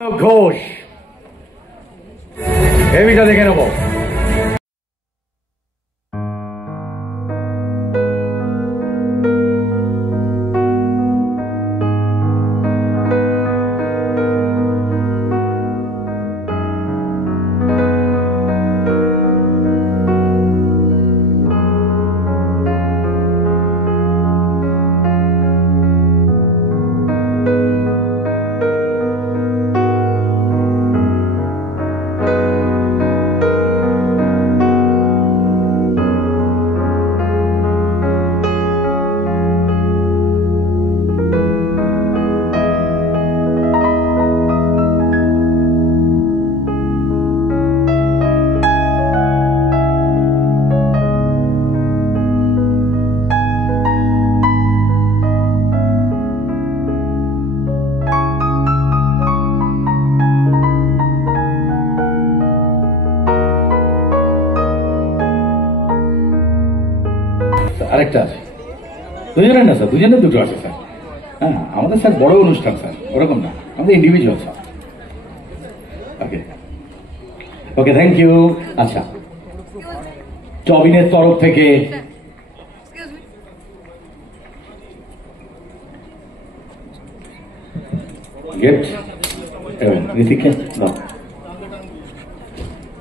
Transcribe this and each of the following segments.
ঘোষ ছবিটা দেখে নেব। আরেকটা আছে, দুজনের না স্যার, দুজনের দুটো আছে স্যার। হ্যাঁ, আমাদের স্যার বড় অনুষ্ঠান স্যার, ওরকম না, আমাদের individual sir. Okay okay, thank you. আচ্ছা, টবিনের তরফ থেকে গিফট ঋতিককে দাও।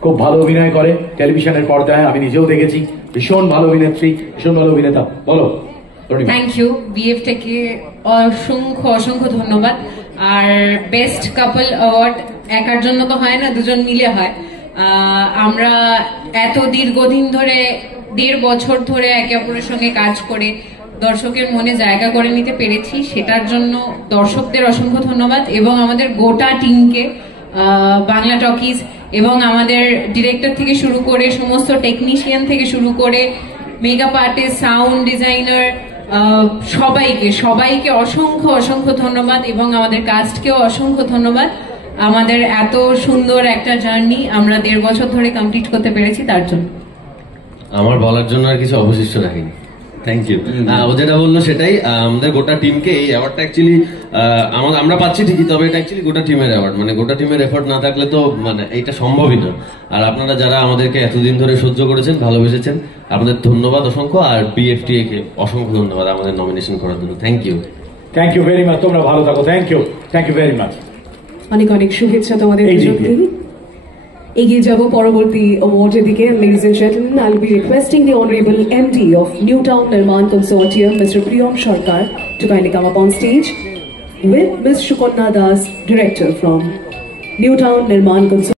খুব ভালো অভিনয় করে টেলিভিশনের পর্দায়, আমি নিজেও দেখেছি। ভীষণ ভালো অভিনেত্রী, ভীষণ ভালো অভিনেতা। বলো। Thank you. বিএফ থেকে অসংখ্য অসংখ্য ধন্যবাদ। আর বেস্ট কাপল অ্যাওয়ার্ড একার জন্য তো হয় না, দুজন মিলে হয়। আমরা এত দীর্ঘদিন ধরে 1.5 বছর ধরে একে অপরের সঙ্গে কাজ করে দর্শকের মনে জায়গা করে নিতে পেরেছি, সেটার জন্য দর্শকদের অসংখ্য ধন্যবাদ এবং আমাদের গোটা টিমকে, বাংলা টকিজ এবং আমাদের ডিরেক্টর থেকে শুরু করে সমস্ত টেকনিশিয়ান থেকে শুরু করে মেকআপ আর্টিস্ট, সাউন্ড ডিজাইনার, সবাইকে অসংখ্য অসংখ্য ধন্যবাদ এবং আমাদের কাস্টকেও অসংখ্য ধন্যবাদ। আমাদের এত সুন্দর একটা জার্নি আমরা 1.5 বছর ধরে কমপ্লিট করতে পেরেছি, তার জন্য আমার বলার জন্য আর কিছু অবশিষ্ট রাখিনি। Thank you. ও যেটা বললো সেটাই, আমাদের গোটা টিমকে এই অ্যাওয়ার্ডটা অ্যাকচুয়ালি আমরা পাচ্ছি ঠিকই, তবে এটা অ্যাকচুয়ালি গোটা টিমের অ্যাওয়ার্ড। মানে গোটা টিমের এফোর্ট না থাকলে তো মানে এটা সম্ভবই না। আর আপনারা যারা আমাদেরকে এতদিন ধরে সহ্য করেছেন, ভালোবেসেছেন, আপনাদের ধন্যবাদ অসংখ্য। আর বিএফটিএ কে অসংখ্য ধন্যবাদ আমাদের নমিনেশন করার জন্য। Thank you, thank you very much. তোমরা ভালো থাকো। Thank you, thank you very much. অনেক অনেক শুভেচ্ছা তোমাদের দুজনকে। এগিয়ে যাব পরবর্তী অ্যাওয়ার্ডের দিকে। Ladies and gentlemen, I'll be requesting the Honorable MD of Newtown Nirman Consortium, Mr. Priyam Sarkar, to kindly come up on stage with Ms. Shukonna Das, Director from Newtown Nirman Consortium.